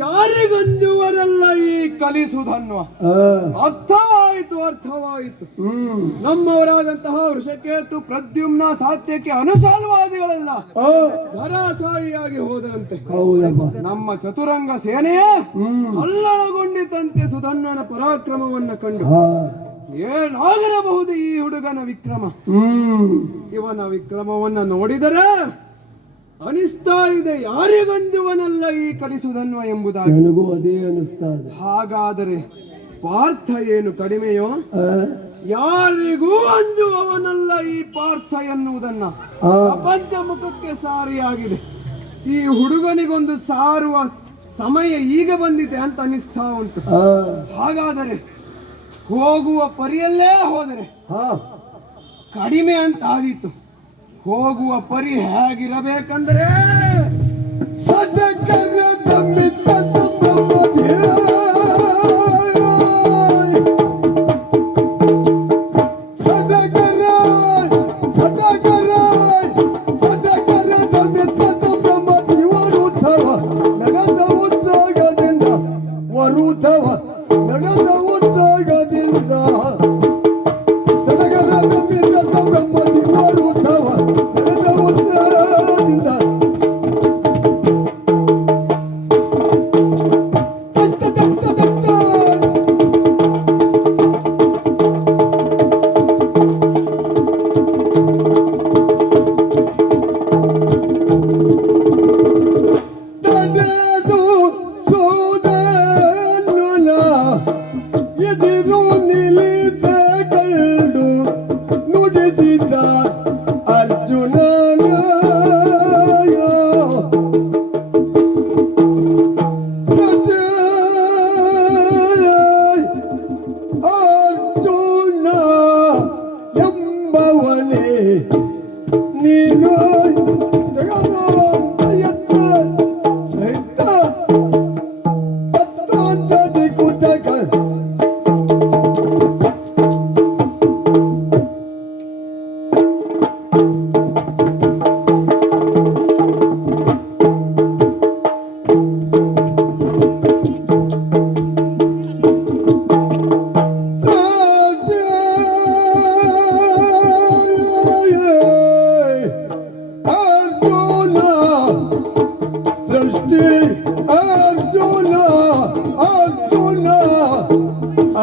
ಯಾರಿಗಂಜುವರೆಲ್ಲ ಈ ಕಲಿಸುವುದನ್ನು ಅರ್ಥವಾಯಿತು. ನಮ್ಮವರಾದಂತಹ ವೃಷಕೇತು, ಪ್ರದ್ಯುಮ್ನ, ಸಾತ್ಯಕ್ಕೆ ಅನುಸಾಲ್ವಾದಿಗಳೆಲ್ಲ ಧರಾಶಾಹಿಯಾಗಿ ಹೋದಂತೆ ನಮ್ಮ ಚತುರಂಗ ಸೇನೆಯೇ ಅಲ್ಲಳಗೊಂಡಿತಂತೆ ಸುಧನ್ವನ ಪರಾಕ್ರಮವನ್ನು ಕಂಡು. ಏನಾಗಿರಬಹುದು ಈ ಹುಡುಗನ ವಿಕ್ರಮ? ಇವನ ವಿಕ್ರಮವನ್ನ ನೋಡಿದರೆ ಅನಿಸ್ತಾ ಇದೆ, ಯಾರಿಗಂಜುವನಲ್ಲ ಈ ಕಲಿಸುವುದನ್ವ ಎಂಬುದಾಗಿ. ನನಗೂ ಅದೇ ಅನಿಸ್ತಾ ಇದೆ. ಹಾಗಾದರೆ ಪಾರ್ಥ ಏನು ಕಡಿಮೆಯೋ? ಯಾರಿಗೂ ಅಂಜುವವನಲ್ಲ ಈ ಪಾರ್ಥ ಎನ್ನುವುದನ್ನ ಪ್ರಪಂಚ ಮುಖಕ್ಕೆ ಸಾರಿಯಾಗಿದೆ. ಈ ಹುಡುಗನಿಗೊಂದು ಸಾರುವ ಸಮಯ ಈಗ ಬಂದಿದೆ ಅಂತ ಅನಿಸ್ತಾ ಉಂಟು. ಹಾಗಾದರೆ ಹೋಗುವ ಪರಿಯಲ್ಲೇ ಹೋದರೆ ಕಡಿಮೆ ಅಂತ ಆದೀತು. ಹೋಗುವ ಪರಿ ಹೇಗಿರಬೇಕಂದ್ರೆ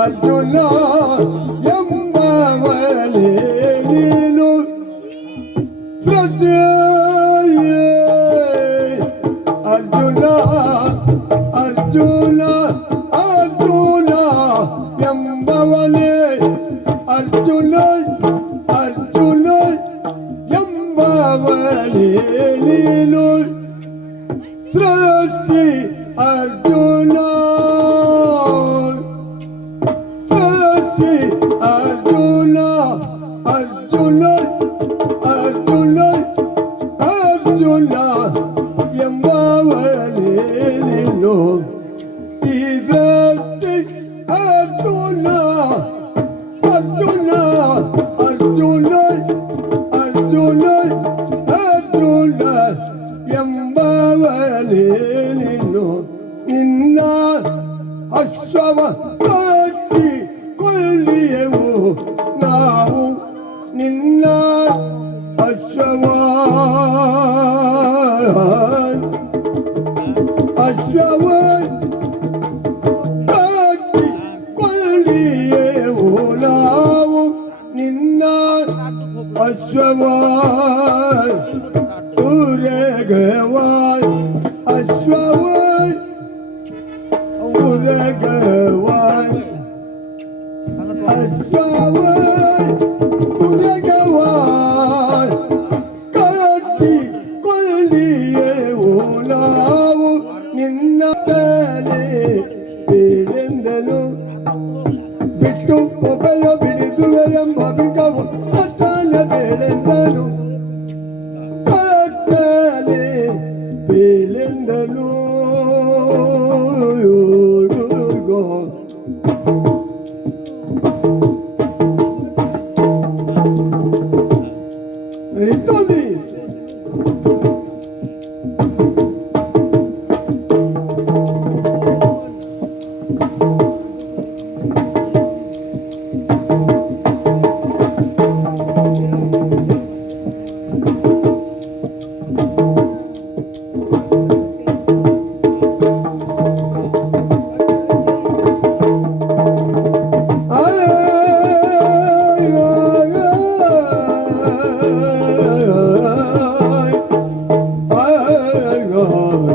ಅರ್ಜುನ ಎಂಬವನೇ ನೀನು ಅರ್ಜುನ ಅರ್ಜುನ ಅರ್ಜುನ ಎಂಬವನೇ ಅರ್ಜುನ ಅರ್ಜುನ ಎಂಬವನೇ ನೀನು ಸೃಷ್ಟಿ ಅರ್ಜುನ ಅರ್ಜುನ ಅರ್ಜುನ ಅರ್ಜುನ ಅರ್ಜುನ ಎಂಬವನೇ ನೀನು ಈ ಸೃಷ್ಟಿ ಅರ್ಜುನ ಅರ್ಜುನ ಅರ್ಜುನ ಅರ್ಜುನ ಅರ್ಜುನ ಎಂಬವನೇ ನೀನು ನಿನ್ನ ಅಶ್ವವ ಕಟ್ಟಿ ಕೊಳ್ಳಿಯೆವು ನಾವು ನಿನ್ನ ಅಶ್ವವ ಅಶ್ವವ ಕಟ್ಟಿ ಕೊಳ್ಳಿಯೆವು ನಾವು ನಿನ್ನ ಅಶ್ವವ ಉರಗವಾಯ್ ಅಶ್ವವಾಯ್ ಉರಗವಾಯ್ ಅಶ್ವವಾಯ್ ಉರಗವಾಯ್ ಕಟ್ಟಿ ಕೊಳ್ಳಿಯೆವು ನಾವು ನಿನ್ನ ತಲೆ ಬೇರೆಂದನು ಬಿಟ್ಟು ಒಬ್ಬಯ ಬಿಡಿದುವೆ ಎಂಬ ಬಿಗವು ಕಟ್ಟಲ ಬೇಳೆಂದನು ಕಟ್ಟಲೆ ಬೇಳೆಂದನು ay, ay, ay, ay.